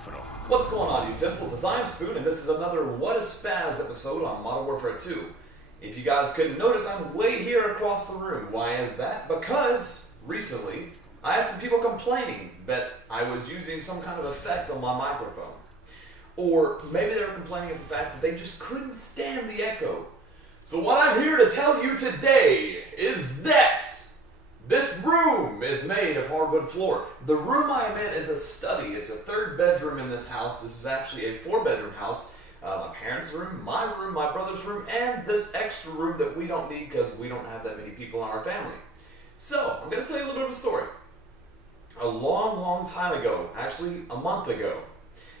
What's going on, Utensils? It's I Am Spoon, and this is another What a Spaz episode on Modern Warfare 2. If you guys couldn't notice, I'm way here across the room. Why is that? Because recently, I had some people complaining that I was using some kind of effect on my microphone. Or maybe they were complaining of the fact that they just couldn't stand the echo. So what I'm here to tell you today is that this room is made of hardwood floor. The room I am in is a study. It's a third bedroom in this house. This is actually a 4-bedroom house. My parents' room, my brother's room, and this extra room that we don't need because we don't have that many people in our family. So, I'm going to tell you a little bit of a story. A long time ago, actually a month ago,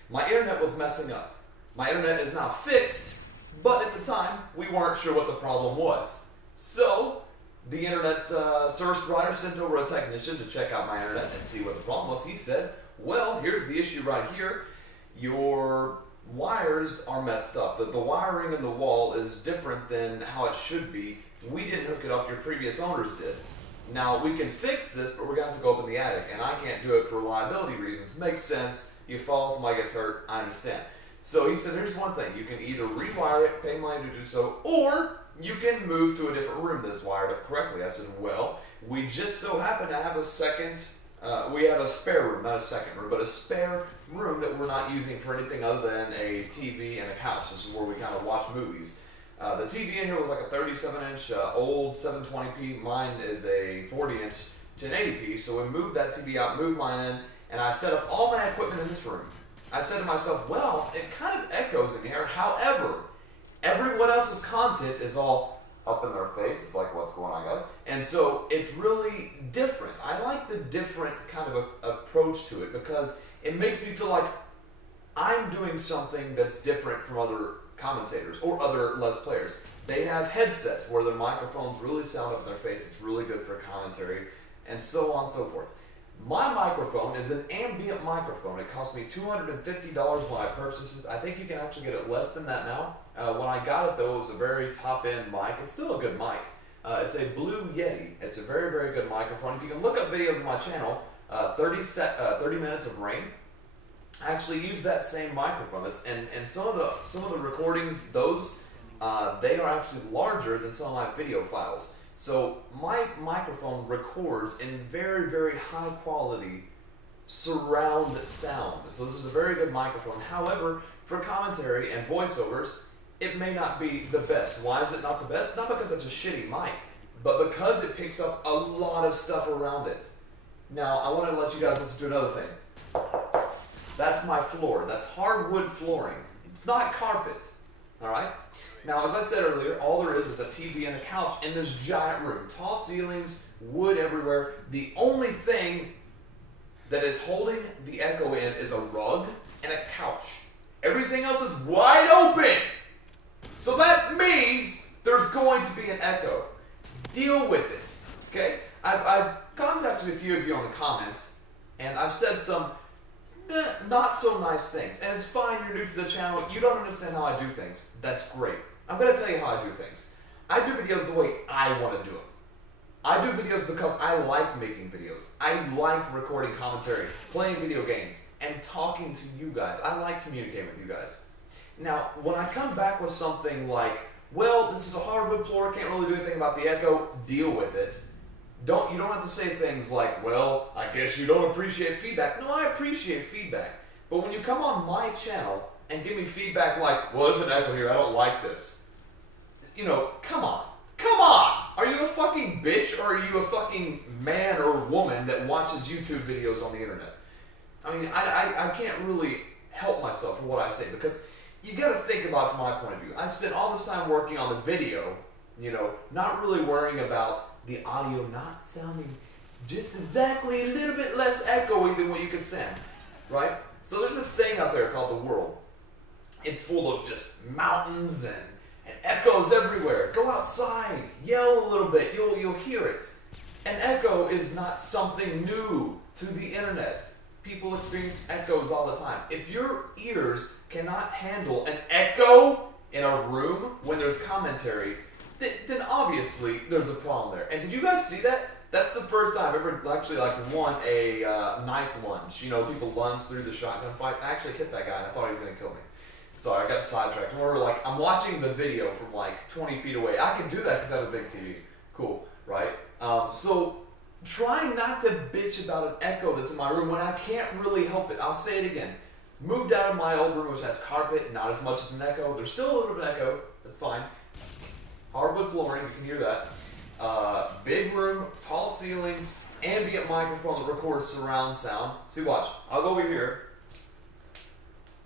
my internet was messing up. My internet is now fixed, but at the time, we weren't sure what the problem was. So, the internet service provider sent over a technician to check out my internet and see what the problem was. He said, well, here's the issue right here. Your wires are messed up. The wiring in the wall is different than how it should be. We didn't hook it up, your previous owners did. Now, we can fix this, but we're going to have to go up in the attic, and I can't do it for reliability reasons. Makes sense. You fall, somebody gets hurt, I understand. So he said, here's one thing. You can either rewire it, pay money to do so, or you can move to a different room that's wired up correctly. I said, well, we just so happen to have a we have a spare room, not a second room, but a spare room that we're not using for anything other than a TV and a couch. This is where we kind of watch movies. The TV in here was like a 37-inch old 720p. Mine is a 40-inch 1080p. So we moved that TV out, moved mine in, and I set up all my equipment in this room. I said to myself, well, it kind of echoes in here. However, everyone else's content is all up in their face. It's like, what's going on, guys? And so it's really different. I like the different kind of approach to it because it makes me feel like I'm doing something that's different from other commentators or other Let's Players. They have headsets where their microphones really sound up in their face. It's really good for commentary and so on and so forth. My microphone is an ambient microphone. It cost me $250 when I purchased it. I think you can actually get it less than that now. When I got it, though, it was a very top-end mic. It's still a good mic. It's a Blue Yeti. It's a very, very good microphone. If you can look up videos on my channel, 30 Minutes of Rain, I actually use that same microphone. And some of the recordings, those they are actually larger than some of my video files. So my microphone records in very, very high quality surround sound. So this is a very good microphone. However, for commentary and voiceovers, it may not be the best. Why is it not the best? Not because it's a shitty mic, but because it picks up a lot of stuff around it. Now, I want to let you guys listen to another thing. That's my floor. That's hardwood flooring. It's not carpet. All right? Now, as I said earlier, all there is a TV and a couch in this giant room. Tall ceilings, wood everywhere. The only thing that is holding the echo in is a rug and a couch. Everything else is wide open. So that means there's going to be an echo. Deal with it. Okay? I've contacted a few of you on the comments, and I've said some not so nice things. And it's fine, you're new to the channel, you don't understand how I do things. That's great. I'm going to tell you how I do things. I do videos the way I want to do them. I do videos because I like making videos. I like recording commentary, playing video games, and talking to you guys. I like communicating with you guys. Now, when I come back with something like, well, this is a hardwood floor, can't really do anything about the echo, deal with it. You don't have to say things like, well, I guess you don't appreciate feedback. No, I appreciate feedback. But when you come on my channel and give me feedback like, well, there's an echo here, I don't like this. You know, come on. Come on! Are you a fucking bitch or are you a fucking man or woman that watches YouTube videos on the internet? I mean, I can't really help myself for what I say because you gotta think about it from my point of view. I spent all this time working on the video, you know, not really worrying about the audio not sounding just exactly a little bit less echoey than what you could stand, right? So there's this thing out there called the world. It's full of just mountains and echoes everywhere. Go outside, yell a little bit, you'll hear it. An echo is not something new to the internet. People experience echoes all the time. If your ears cannot handle an echo in a room when there's commentary, then obviously there's a problem there. And did you guys see that? That's the first time I've ever actually like won a knife lunge. You know, people lunge through the shotgun fight. I actually hit that guy and I thought he was going to kill me. So I got sidetracked. And we were like, I'm watching the video from like 20 feet away. I can do that because I have a big TV. Cool, right? So trying not to bitch about an echo that's in my room when I can't really help it. I'll say it again. Moved out of my old room, which has carpet, not as much as an echo. There's still a little bit of an echo. That's fine. Hardwood flooring, you can hear that. Big room, tall ceilings, ambient microphone that records surround sound. See, watch. I'll go over here.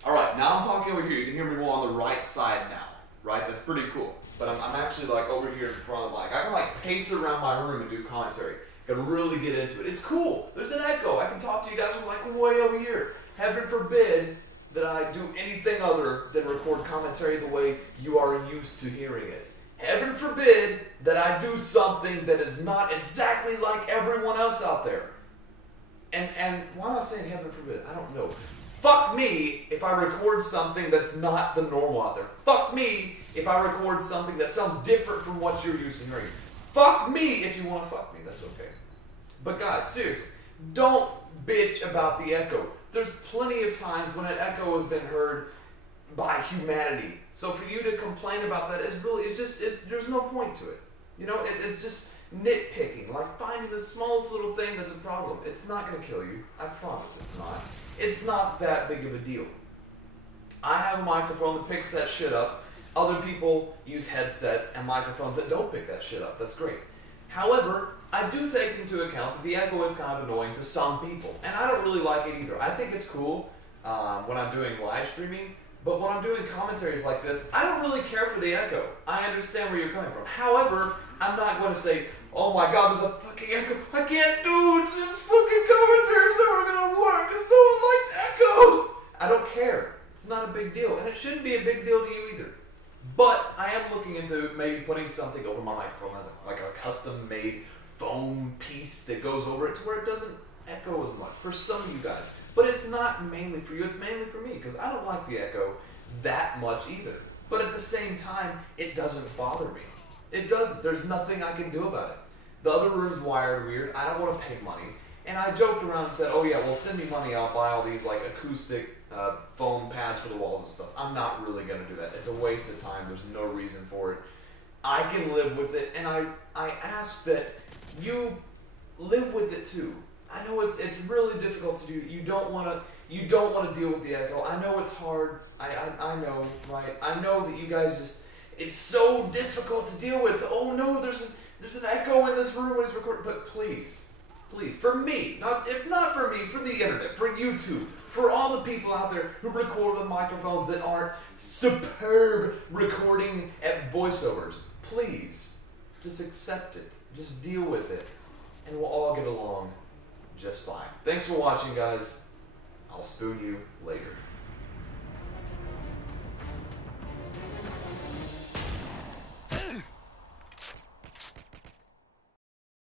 Alright, now I'm talking over here. You can hear me more on the right side now. Right? That's pretty cool. But I'm actually like over here in front of the mic. I can like pace around my room and do commentary. I can really get into it. It's cool. There's an echo. I can talk to you guys from like way over here. Heaven forbid that I do anything other than record commentary the way you are used to hearing it. Heaven forbid that I do something that is not exactly like everyone else out there. And why am I saying heaven forbid? I don't know. Fuck me if I record something that's not the normal out there. Fuck me if I record something that sounds different from what you're used to hearing. Fuck me if you want to fuck me. That's okay. But guys, seriously, don't bitch about the echo. There's plenty of times when an echo has been heard by humanity. So for you to complain about that is really, there's no point to it. You know, it's just nitpicking, like finding the smallest little thing that's a problem. It's not going to kill you. I promise it's not. It's not that big of a deal. I have a microphone that picks that shit up. Other people use headsets and microphones that don't pick that shit up. That's great. However, I do take into account that the echo is kind of annoying to some people. And I don't really like it either. I think it's cool when I'm doing live streaming. But when I'm doing commentaries like this, I don't really care for the echo. I understand where you're coming from. However, I'm not going to say, oh my god, there's a fucking echo. I can't do this fucking commentary. It's never going to work because no one likes echoes. I don't care. It's not a big deal. And it shouldn't be a big deal to you either. But I am looking into maybe putting something over my microphone, like a custom-made foam piece that goes over it to where it doesn't echo as much for some of you guys. But it's not mainly for you, it's mainly for me, because I don't like the echo that much either. But at the same time, it doesn't bother me. It doesn't. There's nothing I can do about it. The other room's wired weird. I don't want to pay money. And I joked around and said, oh yeah, well send me money, I'll buy all these like acoustic foam pads for the walls and stuff. I'm not really going to do that. It's a waste of time. There's no reason for it. I can live with it, and I ask that you live with it too. I know it's really difficult to do. You don't want to deal with the echo. I know it's hard. I know, right? I know that you guys just, it's so difficult to deal with. Oh no, there's an echo in this room when it's recorded. But please, for me, if not for me, for the internet, for YouTube, for all the people out there who record with microphones that aren't superb recording at voiceovers, please, just accept it. Just deal with it. And we'll all get along just fine. Thanks for watching, guys. I'll spoon you later.